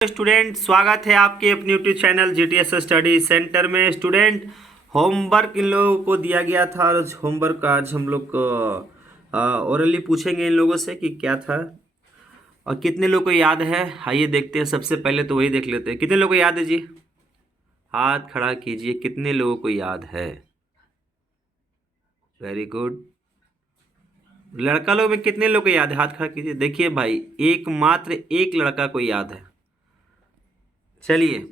Student, स्वागत है आपके अपने YouTube channel GTS study centre में। स्टूडेंट, होमवर्क इन लोगों को दिया गया था और होमवर्क आज हम लोग ओरली पूछेंगे इन लोगों से कि क्या था और कितने लोग को याद है। आइए देखते हैं। सबसे पहले तो वही देख लेते हैं, कितने लोग को याद है जी। हाथ खड़ा कीजिए, कितने लोगों को याद है। Very good. लड़का लोग में कितने लोग को याद है, हाथ खड़ा कीजिए। देखिए भाई, मात्र एक लड़का को याद है। चलिए,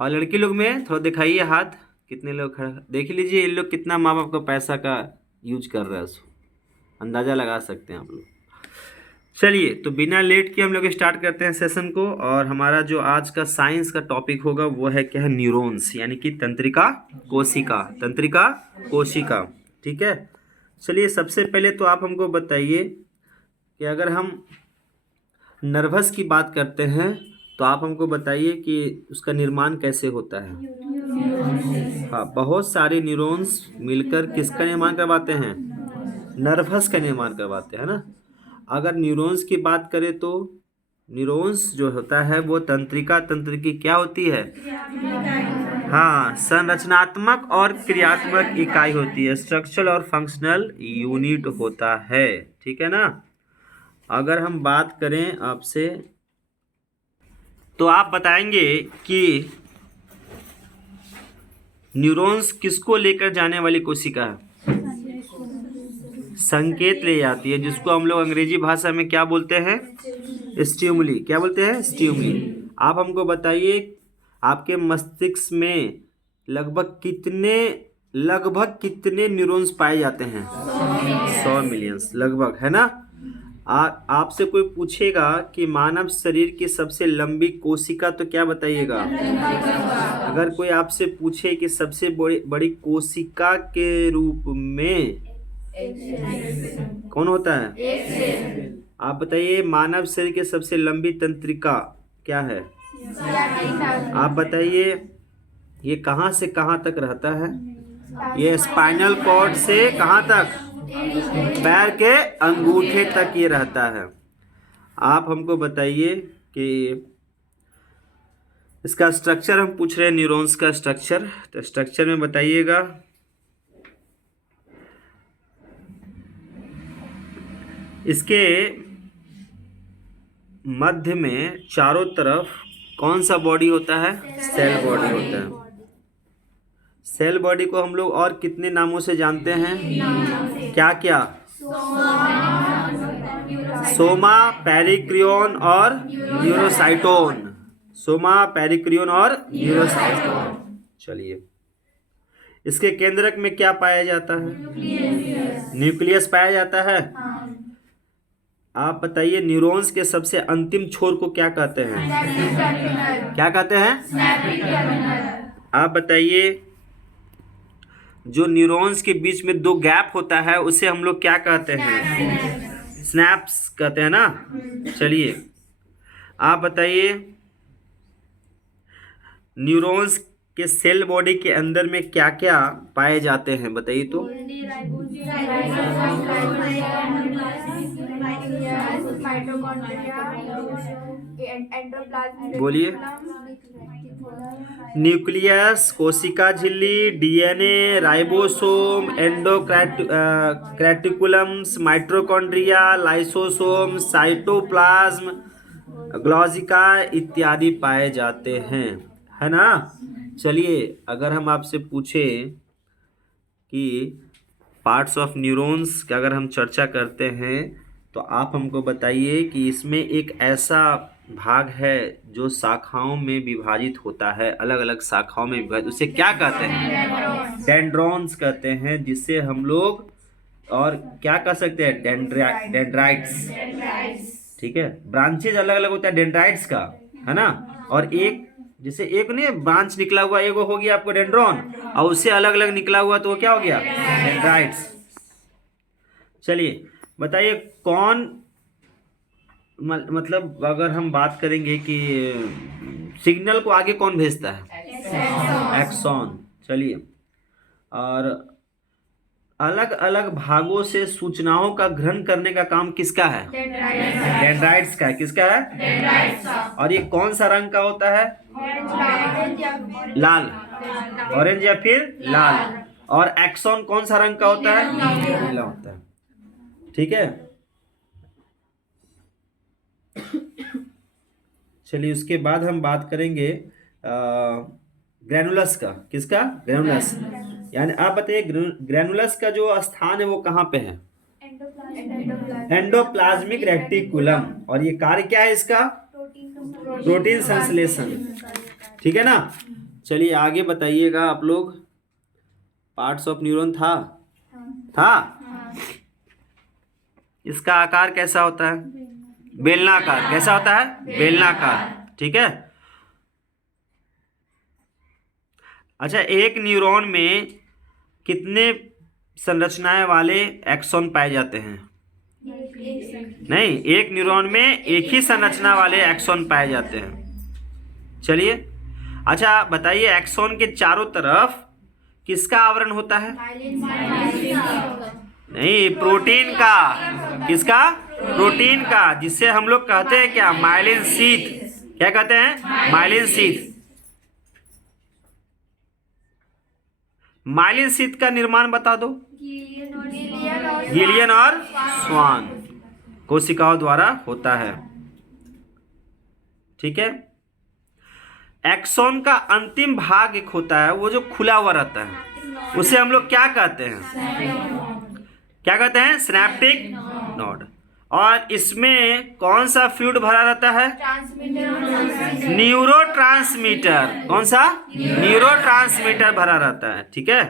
और लड़की लोग में थोड़ा दिखाइए हाथ, कितने लोग खड़ा। देख लीजिए इन लोग कितना माँ बाप का पैसा का यूज कर रहा है, उसको अंदाज़ा लगा सकते हैं आप लोग। चलिए, तो बिना लेट के हम लोग स्टार्ट करते हैं सेशन को। और हमारा जो आज का साइंस का टॉपिक होगा वो है क्या है, न्यूरॉन्स, यानी कि तंत्रिका कोशिका। तंत्रिका कोशिका, ठीक है। चलिए, सबसे पहले तो आप हमको बताइए कि अगर हम नर्वस की बात करते हैं तो आप हमको बताइए कि उसका निर्माण कैसे होता है। हाँ, बहुत सारे न्यूरॉन्स मिलकर किसका निर्माण करवाते हैं, नर्वस का निर्माण करवाते हैं ना। अगर न्यूरॉन्स की बात करें तो न्यूरॉन्स जो होता है वो तंत्रिका तंत्र की क्या होती है, हाँ, संरचनात्मक और क्रियात्मक इकाई होती है। स्ट्रक्चरल और फंक्शनल यूनिट होता है, ठीक है ना। अगर हम बात करें आपसे तो आप बताएंगे कि न्यूरॉन्स किसको लेकर जाने वाली कोशिका है, संकेत ले जाती है, जिसको हम लोग अंग्रेजी भाषा में क्या बोलते हैं, स्टिमुली। क्या बोलते हैं, स्टिमुली। आप हमको बताइए आपके मस्तिष्क में लगभग कितने न्यूरॉन्स पाए जाते हैं, 100 मिलियंस लगभग, है ना। आपसे कोई पूछेगा कि मानव शरीर की सबसे लंबी कोशिका, तो क्या बताइएगा। अगर कोई आपसे पूछे कि सबसे बड़ी कोशिका के रूप में कौन होता है, आप बताइए मानव शरीर की सबसे लंबी तंत्रिका क्या है। आप बताइए ये कहाँ से कहाँ तक रहता है। ये स्पाइनल कॉर्ड से कहाँ तक, पैर के अंगूठे तक ये रहता है। आप हमको बताइए कि इसका स्ट्रक्चर, हम पूछ रहे हैं न्यूरॉन्स का स्ट्रक्चर, तो स्ट्रक्चर में बताइएगा। इसके मध्य में चारों तरफ कौन सा बॉडी होता है, सेल बॉडी होता है। सेल बॉडी को हम लोग और कितने नामों से जानते हैं, क्या क्या, सोमा, पेरिक्रियोन और न्यूरोसाइटोन। सोमा, पेरिक्रियोन और न्यूरोसाइटोन। चलिए, इसके केंद्रक में क्या पाया जाता है, न्यूक्लियस पाया जाता है। आप बताइए न्यूरॉन्स के सबसे अंतिम छोर को क्या कहते हैं, क्या कहते हैं। आप बताइए जो न्यूरॉन्स के बीच में 2 गैप होता है उसे हम लोग क्या कहते हैं, स्नैप्स कहते हैं ना। चलिए, आप बताइए न्यूरॉन्स के सेल बॉडी के अंदर में क्या क्या पाए जाते हैं, बताइए तो। बोलिए। न्यूक्लियस, कोशिका झिल्ली, डीएनए, राइबोसोम, एंडोक्रेटिकुलम्स, माइटोकॉन्ड्रिया, लाइसोसोम, साइटोप्लाज्म, ग्लॉजिका इत्यादि पाए जाते हैं, है ना। चलिए, अगर हम आपसे पूछें कि पार्ट्स ऑफ न्यूरॉन्स की अगर हम चर्चा करते हैं तो आप हमको बताइए कि इसमें एक ऐसा भाग है जो शाखाओं में विभाजित होता है, अलग अलग शाखाओं में विभाजित, उसे क्या कहते हैं, डेंड्रॉन्स कहते हैं, जिससे हम लोग और क्या कह सकते हैं, डेंड्राइट्स, ठीक है। ब्रांचेज अलग अलग होता है डेंड्राइट्स का, है ना। और एक जैसे एक नहीं ब्रांच निकला हुआ, एक हो गया आपको डेंड्रॉन, और उससे अलग अलग निकला हुआ तो वो क्या हो गया, डेंड्राइट्स। चलिए, बताइए कौन, मतलब अगर हम बात करेंगे कि सिग्नल को आगे कौन भेजता है, एक्सॉन। चलिए, और अलग अलग भागों से सूचनाओं का ग्रहण करने का काम किसका है? डेंड्राइट्स का है। किसका है? और ये कौन सा रंग का होता है? लाल, ऑरेंज या फिर लाल। और एक्सॉन कौन सा रंग का होता है? नीला होता है। ठीक है, चलिए उसके बाद हम बात करेंगे ग्रैनुलस का। किसका? ग्रैनुलस। यानी आप बताइए ग्रैनुलस का जो स्थान है वो कहाँ पे है? Endoplasmic reticulum. और ये कार्य क्या है इसका? प्रोटीन संश्लेषण। ठीक है ना। चलिए आगे बताइएगा आप लोग। पार्ट्स ऑफ न्यूरॉन था। इसका आकार कैसा होता है? बेलनाकार। कैसा होता है? बेलनाकार। ठीक है। अच्छा, एक न्यूरॉन में कितने संरचनाएं वाले एक्सॉन पाए जाते हैं? नहीं, एक न्यूरॉन में एक ही संरचना वाले एक्सॉन पाए जाते हैं। चलिए, अच्छा बताइए, एक्सॉन के चारों तरफ किसका आवरण होता है? नहीं, प्रोटीन का। किसका? प्रोटीन का, जिससे हम लोग कहते हैं क्या? Myelin sheath. क्या कहते हैं? Myelin sheath. माइलिन शीथ का निर्माण बता दो। गिलियन और स्वान कोशिकाओं द्वारा होता है। ठीक है। एक्सॉन का अंतिम भाग एक होता है, वो जो खुला हुआ रहता है, उसे हम लोग क्या कहते हैं? क्या कहते हैं? Synaptic node. और इसमें कौन सा फ्लूइड भरा रहता है? न्यूरोट्रांसमीटर। कौन सा? न्यूरोट्रांसमीटर भरा रहता है। ठीक है।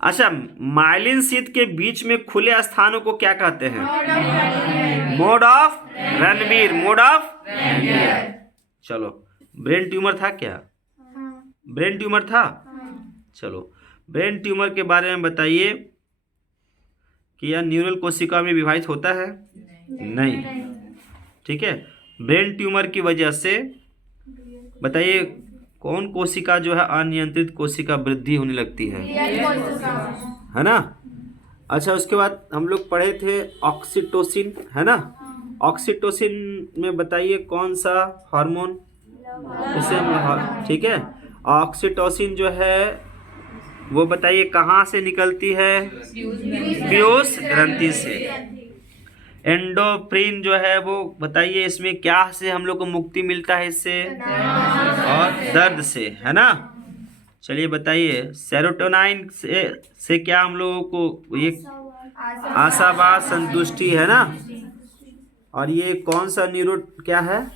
अच्छा, माइलिन शीथ के बीच में खुले स्थानों को क्या कहते हैं? Mode of Ranveer. Mode of Ranveer. चलो, ब्रेन ट्यूमर था क्या? ब्रेन ट्यूमर था। चलो, ब्रेन ट्यूमर के बारे में बताइए कि यह न्यूरल कोशिका में विभाजित होता है? नहीं। ठीक है। ब्रेन ट्यूमर की वजह से बताइए कौन कोशिका जो है अनियंत्रित कोशिका वृद्धि होने लगती है ना। अच्छा, उसके बाद हम लोग पढ़े थे ऑक्सीटोसिन, है ना। ऑक्सीटोसिन में बताइए कौन सा हार्मोन? उसे हम, ठीक है, ऑक्सीटोसिन जो है वो बताइए कहाँ से निकलती है? पीयूष ग्रंथि से। एंडोफ्रिन जो है वो बताइए इसमें क्या से हम लोग को मुक्ति मिलता है? इससे और दर्द से, है ना। चलिए बताइए, सेरोटोनिन से क्या हम लोगों को? ये आशावाद, संतुष्टि, है ना। और ये कौन सा न्यूरो क्या है?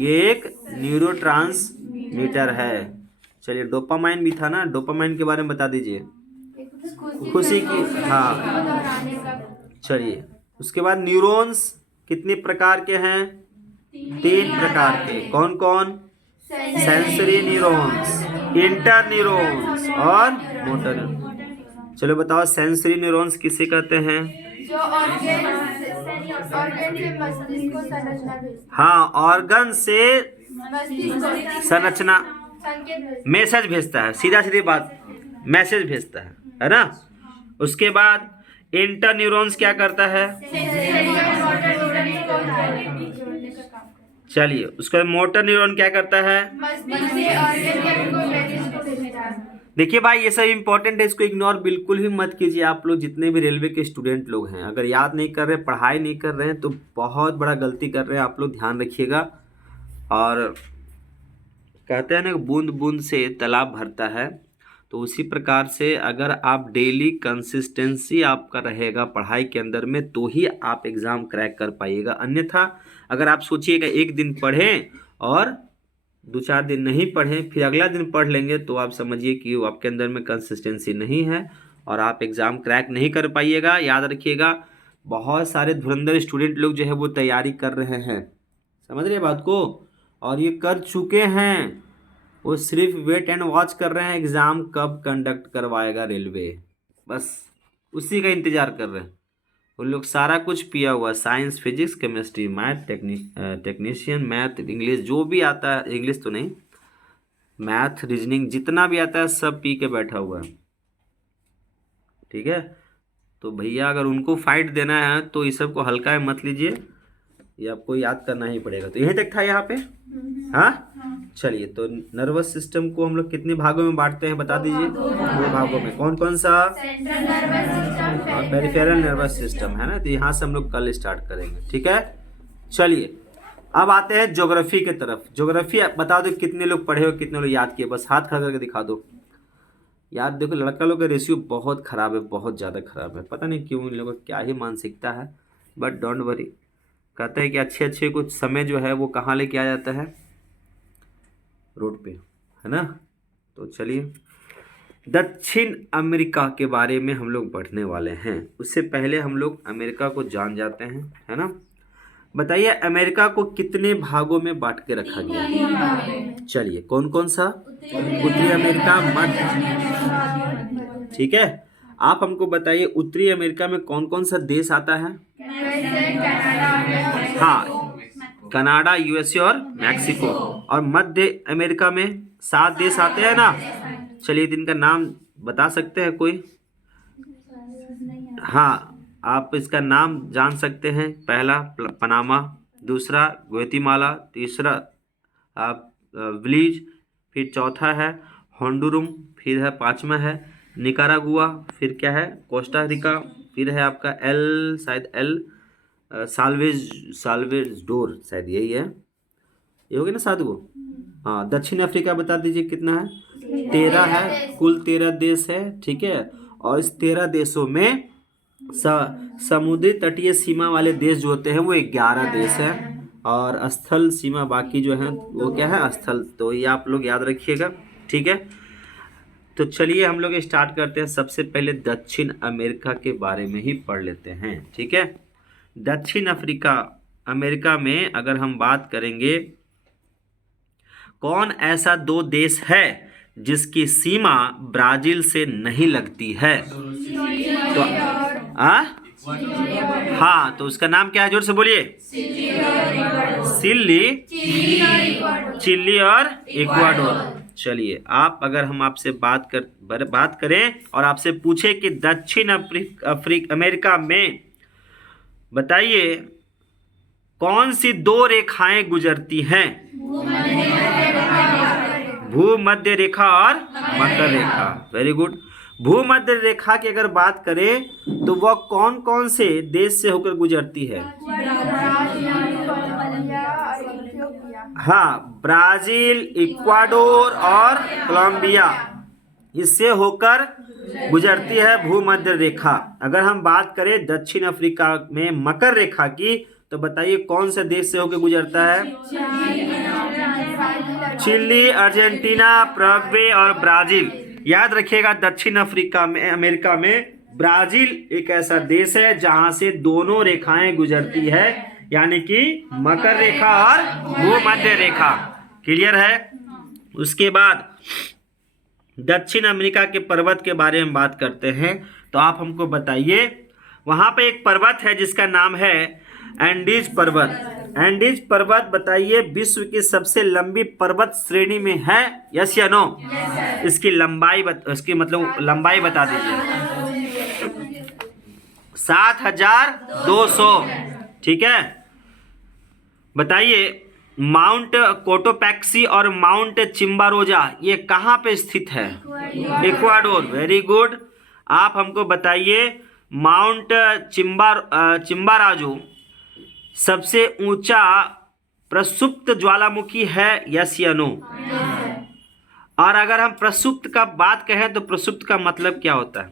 ये एक न्यूरोट्रांसमीटर है। चलिए, डोपामाइन भी था ना, डोपामाइन के बारे में बता दीजिए। खुशी की, हाँ। चलिए, उसके बाद न्यूरॉन्स कितने प्रकार के हैं? 3 प्रकार के। कौन कौन? सेंसरी न्यूरॉन्स, इंटर न्यूरॉन्स और मोटर न्यूरॉन्स। चलो बताओ, सेंसरी न्यूरॉन्स किसे कहते हैं? जो ऑर्गन से मस्तिष्क को संरचना भेजता है। हाँ, ऑर्गन से संरचना मैसेज भेजता है। सीधा सीधी बात, मैसेज भेजता है ना। उसके बाद इंटर न्यूरॉन्स क्या करता है? चलिए, उसके बाद मोटर न्यूरॉन क्या करता है? देखिए भाई, ये सब इंपॉर्टेंट है, इसको इग्नोर बिल्कुल भी मत कीजिए। आप लोग जितने भी रेलवे के स्टूडेंट लोग हैं, अगर याद नहीं कर रहे, पढ़ाई नहीं कर रहे हैं, तो बहुत बड़ा गलती कर रहे हैं आप लोग। ध्यान रखिएगा। और कहते हैं ना, बूंद बूंद से तालाब भरता है, तो उसी प्रकार से अगर आप डेली कंसिस्टेंसी आपका रहेगा पढ़ाई के अंदर में, तो ही आप एग्ज़ाम क्रैक कर पाइएगा। अन्यथा अगर आप सोचिएगा एक दिन पढ़ें और 2-4 दिन नहीं पढ़ें, फिर अगला दिन पढ़ लेंगे, तो आप समझिए कि वो आपके अंदर में कंसिस्टेंसी नहीं है और आप एग्ज़ाम क्रैक नहीं कर पाइएगा। याद रखिएगा, बहुत सारे धुरंधर स्टूडेंट लोग जो है वो तैयारी कर रहे हैं, समझ रहे बात को, और ये कर चुके हैं। वो सिर्फ वेट एंड वॉच कर रहे हैं एग्ज़ाम कब कंडक्ट करवाएगा रेलवे, बस उसी का इंतज़ार कर रहे हैं। उन लोग सारा कुछ पिया हुआ, science, physics, chemistry, math, technician, math, English, जो भी आता है, इंग्लिश तो नहीं, मैथ, रीजनिंग, जितना भी आता है सब पी के बैठा हुआ है। ठीक है। तो भैया अगर उनको फाइट देना है तो इस सब को हल्का में मत लीजिए, ये आपको याद करना ही पड़ेगा। तो यहीं तक था यहाँ पे। हाँ चलिए, तो नर्वस सिस्टम को हम लोग कितने भागों में बांटते हैं बता दीजिए। 2 भागों में। कौन कौन सा? पेरिफेरल नर्वस सिस्टम है ना। तो यहाँ से हम लोग कल स्टार्ट करेंगे, ठीक है। चलिए अब आते हैं ज्योग्राफी के तरफ। ज्योग्राफी बता दो कितने लोग पढ़े हो, कितने लोग याद किए, बस हाथ खड़ा करके दिखा दो। यार देखो लड़का लोग का रेशियो बहुत ख़राब है, बहुत ज़्यादा ख़राब है। पता नहीं क्यों इन लोगों का क्या ही मानसिकता है, बट डोंट वरी। कहते हैं कि अच्छे अच्छे कुछ समय जो है वो कहाँ लेके आ जाता है, रोड पे, है ना। तो चलिए दक्षिण अमेरिका के बारे में हम लोग पढ़ने वाले हैं। उससे पहले हम लोग अमेरिका को जान जाते हैं, है ना। बताइए अमेरिका को कितने भागों में बांट के रखा गया है? चलिए कौन कौन सा? उत्तरी अमेरिका, मध्य, ठीक है। आप हमको बताइए उत्तरी अमेरिका में कौन कौन सा देश आता है? हाँ, कनाडा, यूएसए और मैक्सिको। और मध्य अमेरिका में 7 देश आते हैं ना। चलिए इनका नाम बता सकते हैं कोई? हाँ आप इसका नाम जान सकते हैं। पहला पनामा, दूसरा ग्वाटेमाला, तीसरा आप विलीज, फिर चौथा है होंडुरम, फिर है 5वां है निकारागुआ, फिर क्या है कोस्टा रिका, फिर है आपका शायद साल्वेडोर, शायद यही है। ये हो गया ना 7 गो। हाँ दक्षिण अफ्रीका बता दीजिए कितना है? 13 है, कुल 13 देश है, ठीक है। और इस 13 देशों में समुद्री तटीय सीमा वाले देश जो होते हैं वो 11 देश हैं, और स्थल सीमा बाकी जो है वो क्या है? स्थल। तो ये आप लोग याद रखिएगा, ठीक है। तो चलिए हम लोग स्टार्ट करते हैं। सबसे पहले दक्षिण अमेरिका के बारे में ही पढ़ लेते हैं, ठीक है। दक्षिण अमेरिका में अगर हम बात करेंगे, कौन ऐसा 2 देश है जिसकी सीमा ब्राजील से नहीं लगती है? तो हाँ तो उसका नाम क्या है? जोर से बोलिए। चिली और इक्वाडोर। चलिए आप अगर हम आपसे बात करें और आपसे पूछे कि दक्षिण अमेरिका में बताइए कौन सी 2 रेखाएं गुजरती हैं? भूमध्य रेखा और मकर रेखा। Very good. भूमध्य रेखा की अगर बात करें तो वह कौन कौन से देश से होकर गुजरती है? हाँ ब्राजील, इक्वाडोर और कोलंबिया, इससे होकर गुजरती है भूमध्य रेखा। अगर हम बात करें दक्षिण अफ्रीका में मकर रेखा की, तो बताइए कौन से देश से होकर गुजरता है? चिली, अर्जेंटीना, पैराग्वे और ब्राजील। याद रखिएगा दक्षिण अमेरिका में ब्राजील एक ऐसा देश है जहां से दोनों रेखाएं गुजरती है, यानी कि मकर रेखा और भूमध्य रेखा। क्लियर है? उसके बाद दक्षिण अमेरिका के पर्वत के बारे में बात करते हैं। तो आप हमको बताइए, वहां पे एक पर्वत है जिसका नाम है एंडीज पर्वत। एंडीज पर्वत बताइए विश्व की सबसे लंबी पर्वत श्रेणी में है, यस या नो? इसकी लंबाई लंबाई बता दीजिए। 7200, ठीक है। बताइए माउंट कोटोपैक्सी और माउंट चिम्बारोजा ये कहाँ पे स्थित है? इक्वाडोर। Very good. आप हमको बताइए माउंट चिम्बाराजू सबसे ऊंचा प्रसुप्त ज्वालामुखी है, यस या नो? और अगर हम प्रसुप्त का बात कहें तो प्रसुप्त का मतलब क्या होता है?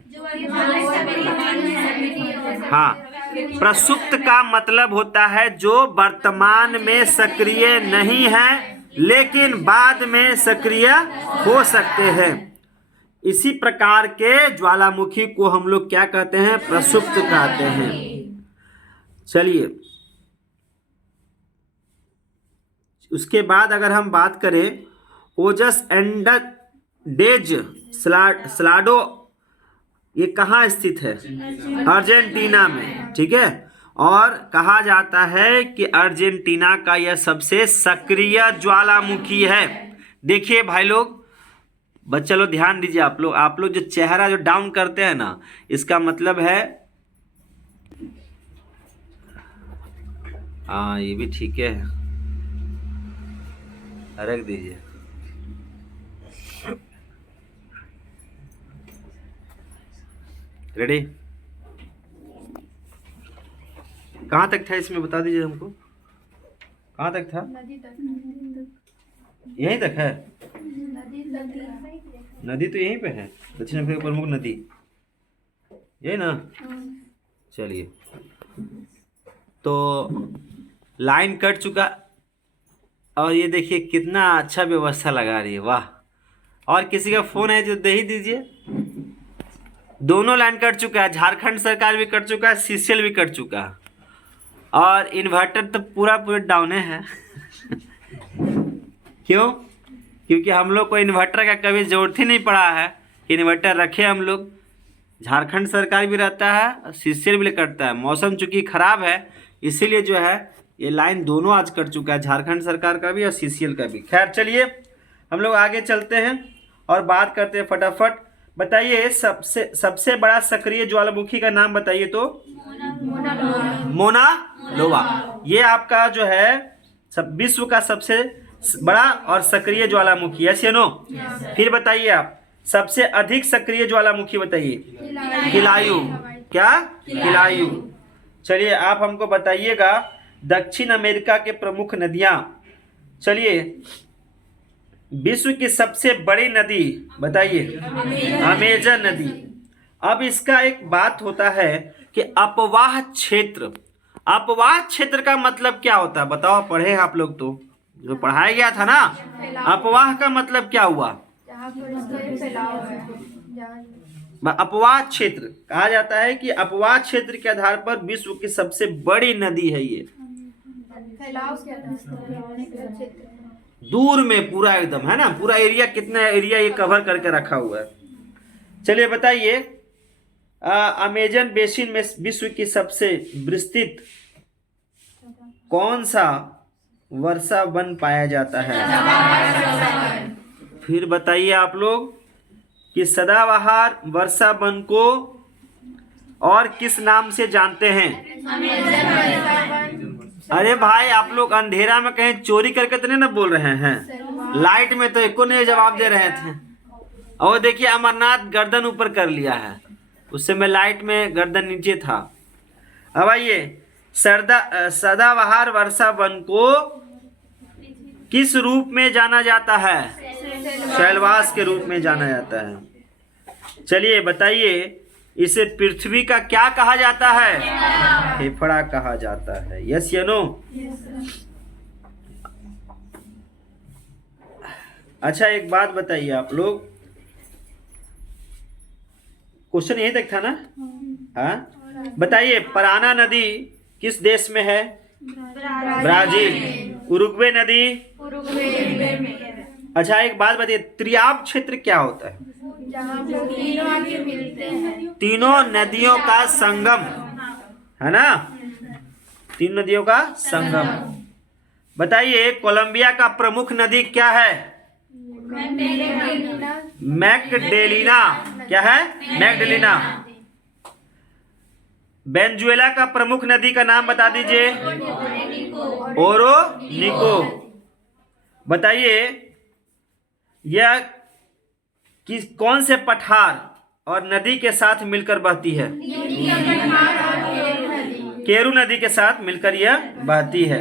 हाँ प्रसुप्त का मतलब होता है जो वर्तमान में सक्रिय नहीं है लेकिन बाद में सक्रिय हो सकते हैं। इसी प्रकार के ज्वालामुखी को हम लोग क्या कहते हैं? प्रसुप्त कहते हैं। चलिए उसके बाद अगर हम बात करें ओजस एंडेज सलाडो, ये कहाँ स्थित है? अर्जेंटीना में, ठीक है। और कहा जाता है कि अर्जेंटीना का यह सबसे सक्रिय ज्वालामुखी है। देखिए भाई लोग बच्चा लोग ध्यान दीजिए, आप लोग जो चेहरा जो डाउन करते हैं ना, इसका मतलब है, हाँ ये भी ठीक है, रख दीजिए। रेडी? कहाँ तक था इसमें बता दीजिए हमको, कहाँ तक था? नदी तक। यहीं तक है? नदी नदी तो यहीं पे है, दक्षिण अफ्रीका की प्रमुख नदी, यही ना? चलिए, तो लाइन कट चुका, और ये देखिए कितना अच्छा व्यवस्था लगा रही है, वाह। और किसी का फोन है जो दे ही दीजिए। दोनों लाइन कट चुका है, झारखंड सरकार भी कट चुका है, सीसीएल भी कट चुका है, और इन्वर्टर तो पूरा डाउन है। क्यों? क्योंकि हम लोग को इन्वर्टर का कभी जरूरत ही नहीं पड़ा है कि इन्वर्टर रखे हम लोग। झारखंड सरकार भी रहता है और सीसीएल भी कटता है। मौसम चूंकि खराब है इसीलिए जो है ये लाइन दोनों आज कट चुका है, झारखंड सरकार का भी और सीसीएल का भी। खैर चलिए हम लोग आगे चलते हैं और बात करते हैं फटाफट। बताइए सबसे बड़ा सक्रिय ज्वालामुखी का नाम बताइए तो? मोना लोवा। ये आपका जो है विश्व का सबसे बड़ा और सक्रिय ज्वालामुखी, यस या नो? फिर बताइए आप सबसे अधिक सक्रिय ज्वालामुखी बताइए। किलायु। क्या? किलायु। चलिए आप हमको बताइएगा दक्षिण अमेरिका के प्रमुख नदियां। चलिए विश्व की सबसे बड़ी नदी बताइए। अमेजन नदी। अब इसका एक बात होता है कि अपवाह क्षेत्र, अपवाह क्षेत्र का मतलब क्या होता है बताओ? पढ़े हैं आप लोग तो, जो पढ़ाया गया था ना। अपवाह का मतलब क्या हुआ? अपवाह क्षेत्र कहा जाता है कि अपवाह क्षेत्र के आधार पर विश्व की सबसे बड़ी नदी है ये। दूर में पूरा एकदम है ना, पूरा एरिया, कितना एरिया ये कवर करके रखा हुआ है। चलिए बताइए अमेजन बेसिन में विश्व की सबसे विस्तृत कौन सा वर्षा वन पाया जाता है? फिर बताइए आप लोग कि सदाबहार वर्षा वन को और किस नाम से जानते हैं? अरे भाई आप लोग अंधेरा में कहीं चोरी करके तो नहीं ना बोल रहे हैं? लाइट में तो एको नहीं जवाब दे रहे थे। और देखिए अमरनाथ गर्दन ऊपर कर लिया है, उस समय लाइट में गर्दन नीचे था। अब आइए सदाबहार वर्षा वन को किस रूप में जाना जाता है? शैलवास के रूप में जाना जाता है। चलिए बताइए इसे पृथ्वी का क्या कहा जाता है? फेफड़ा कहा जाता है, यस या नो? अच्छा एक बात बताइए आप लोग, क्वेश्चन यही तक था ना? हाँ बताइए पराना नदी किस देश में है? ब्राजील। उरुग्वे नदी? अच्छा एक बात बताइए त्रियाब क्षेत्र क्या होता है? तीनों नदियों का संगम है ना, तीन नदियों का संगम। बताइए कोलंबिया का प्रमुख नदी क्या है? मैगडेलिना। क्या है? मैगडेलिना। वेनेजुएला का प्रमुख नदी का नाम बता दीजिए। ओरोनिको। बताइए यह कौन से पठार और नदी के साथ मिलकर बहती है? केरू नदी के साथ मिलकर यह बहती है।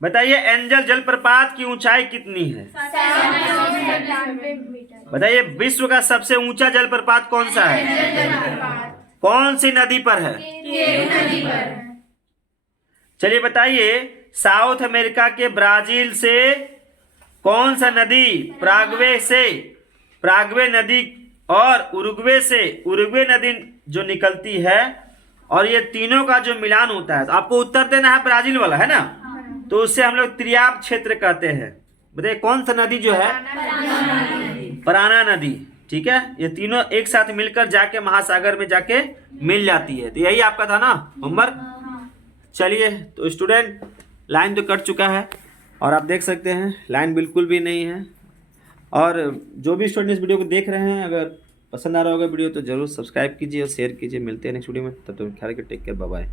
बताइए एंजल जलप्रपात की ऊंचाई कितनी है? बताइए विश्व का सबसे ऊंचा जलप्रपात कौन सा है? कौन सी नदी पर है? चलिए बताइए साउथ अमेरिका के ब्राजील से कौन सा नदी प्रागवे नदी और उरुग्वे नदी जो निकलती है, और ये तीनों का जो मिलान होता है, तो आपको उत्तर देना है ब्राजील वाला है ना, तो उससे हम लोग त्रियाब क्षेत्र कहते हैं। बताइए कौन सा नदी जो है? पराना नदी। ठीक है, ये तीनों एक साथ मिलकर जाके महासागर में जाके मिल जाती है। तो यही आपका था ना होमवर्क। चलिए तो स्टूडेंट लाइन तो कट चुका है और आप देख सकते हैं लाइन बिल्कुल भी नहीं है, और जो भी स्टूडेंट इस वीडियो को देख रहे हैं, अगर पसंद आ रहा होगा वीडियो तो ज़रूर सब्सक्राइब कीजिए और शेयर कीजिए। मिलते हैं नेक्स्ट वीडियो में, तब तक ख्याल रखिए, टेक केयर, बाय बाय।